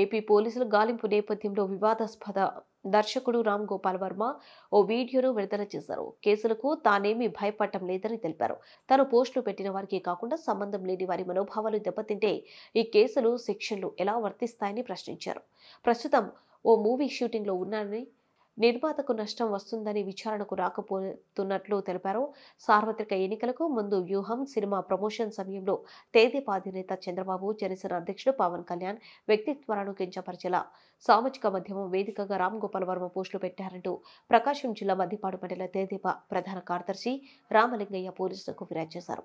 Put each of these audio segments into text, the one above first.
AP పోలీసుల గాలింపు నేపథ్యంలో వివాదాస్పద దర్శకుడు రామ్ గోపాల్ వర్మ ఓ వీడియోను విడుదల చేశారు. కేసులకు తానేమీ భయపడటం లేదని తెలిపారు. తాను పోస్టులు పెట్టిన వారికి కాకుండా సంబంధం లేని వారి మనోభావాలు దెబ్బతింటే ఈ కేసులు, శిక్షలు ఎలా వర్తిస్తాయని ప్రశ్నించారు. ప్రస్తుతం ఓ మూవీ షూటింగ్లో ఉన్నానని, నిర్మాతకు నష్టం వస్తుందని విచారణకు రాకపోతున్నట్లు తెలిపారు. సార్వత్రిక ఎన్నికలకు ముందు వ్యూహం, సినిమా ప్రమోషన్ సమయంలో తెదేపా అధినేత చంద్రబాబు, జనసేన అధ్యక్షుడు పవన్ కళ్యాణ్ వ్యక్తిత్వాలను కించపరిచేలా సామాజిక మాధ్యమం వేదికగా రామ్ గోపాల్ వర్మ పోస్టులు పెట్టారంటూ ప్రకాశం జిల్లా మద్దిపాడు మండల తెదేపా ప్రధాన కార్యదర్శి రామలింగయ్య పోలీసులకు ఫిర్యాదు చేశారు.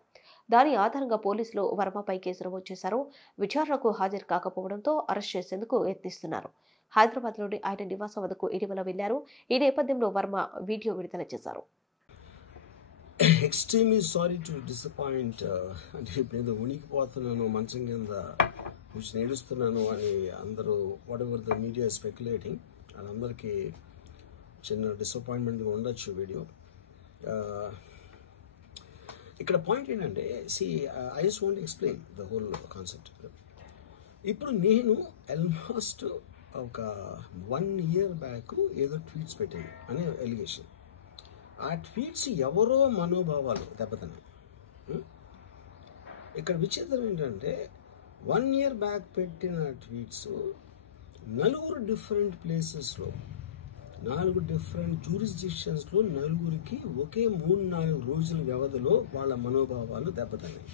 దాని ఆధారంగా పోలీసులు వర్మపై కేసు నమోదు చేశారు. విచారణకు హాజరు కాకపోవడంతో అరెస్ట్ చేసేందుకు యత్నిస్తున్నారు. హైదరాబాద్లోని ఆయన నివాసం వద్దకు ఇటీవల వెళ్లారు. ఈ నేపథ్యంలో వర్మ వీడియో విడుదల చేశారు. ఎక్స్ట్రీమ్లీ సారీ టు డిసప్పాయింట్ అంటే ఇప్పుడు ఉనికిపోతున్నాను, మంచం కింద కూర్చొని ఏడుస్తున్నాను అని అందరూ what ever the media speculating, వాళ్ళందరికీ చిన్న డిసప్పాయింట్మెంట్గా ఉండొచ్చు వీడియో. ఇక్కడ పాయింట్ ఏంటంటే, I just want explain the whole concept. ఇప్పుడు నేను ఆల్మోస్ట్ ఒక 1 year బ్యాక్ ఏదో ట్వీట్స్ పెట్టాను అనే ఎలిగేషన్. ఆ ట్వీట్స్ ఎవరో మనోభావాలు దెబ్బతిన్నాయి. ఇక్కడ విచిత్రం ఏంటంటే 1 year బ్యాక్ పెట్టిన ట్వీట్స్ 4 డిఫరెంట్ ప్లేసెస్లో, 4 డిఫరెంట్ జ్యూరిస్డిక్షన్స్లో నలుగురికి ఒకే 3-4 రోజుల వ్యవధిలో వాళ్ళ మనోభావాలు దెబ్బతిన్నాయి.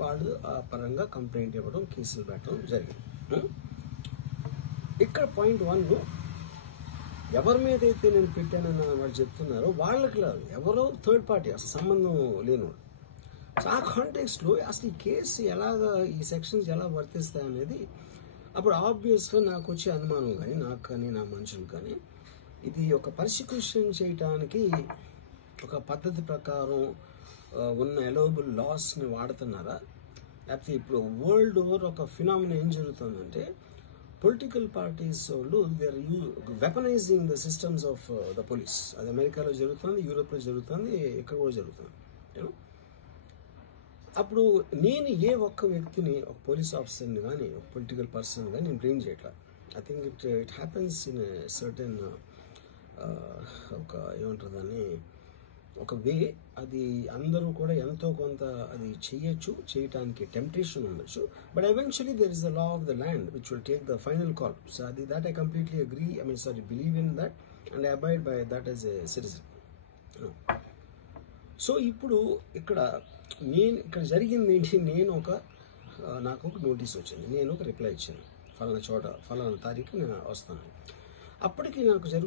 వాళ్ళు ఆ పరంగా కంప్లైంట్ ఇవ్వడం, కేసులు పెట్టడం జరిగింది. ఇక్కడ పాయింట్ 1, ఎవరి మీద అయితే నేను పెట్టానని వాళ్ళు చెప్తున్నారో వాళ్ళకి లేదు, ఎవరో థర్డ్ పార్టీ, అసలు సంబంధం లేనివాడు. సో ఆ కాంటెక్స్ట్లో అసలు ఈ కేసు ఎలాగా, ఈ సెక్షన్స్ ఎలా వర్తిస్తాయి అనేది అప్పుడు ఆబ్వియస్గా నాకు వచ్చే అనుమానం కానీ, నాకు కానీ నా మనుషులు కానీ, ఇది ఒక పర్సిక్యూషన్ చేయటానికి ఒక పద్ధతి ప్రకారం ఉన్న అలౌబుల్ లాస్ని వాడుతున్నారా, లేకపోతే ఇప్పుడు వరల్డ్ ఓవర్ ఒక ఫినామినా ఏం జరుగుతుందంటే, పొలిటికల్ పార్టీస్ వాళ్ళు they are weaponising the systems of the police. అది అమెరికాలో జరుగుతుంది, యూరోప్లో జరుగుతుంది, ఇక్కడ కూడా జరుగుతుంది. అప్పుడు నేను ఏ ఒక్క వ్యక్తిని, ఒక పోలీస్ ఆఫీసర్ని కానీ, ఒక పొలిటికల్ పర్సన్ కానీ నేను బ్లేమ్ చేయట్లా. I think it happens in certain ఒక ఏమంటారు దాన్ని, ఒక వే. అది అందరూ కూడా ఎంతో కొంత అది చేయటానికి టెంప్టేషన్ ఉండొచ్చు. But eventually there is the law of the land which will take the final call. So అది that I completely agree, believe in that and I abide by that as a citizen. So ఇప్పుడు ఇక్కడ జరిగింది ఏంటి, నాకు ఒక notice వచ్చింది, నేను ఒక రిప్లై ఇచ్చాను, ఫలానా చోట ఫలానా తారీఖు నేను వస్తాను. అప్పటికి నాకు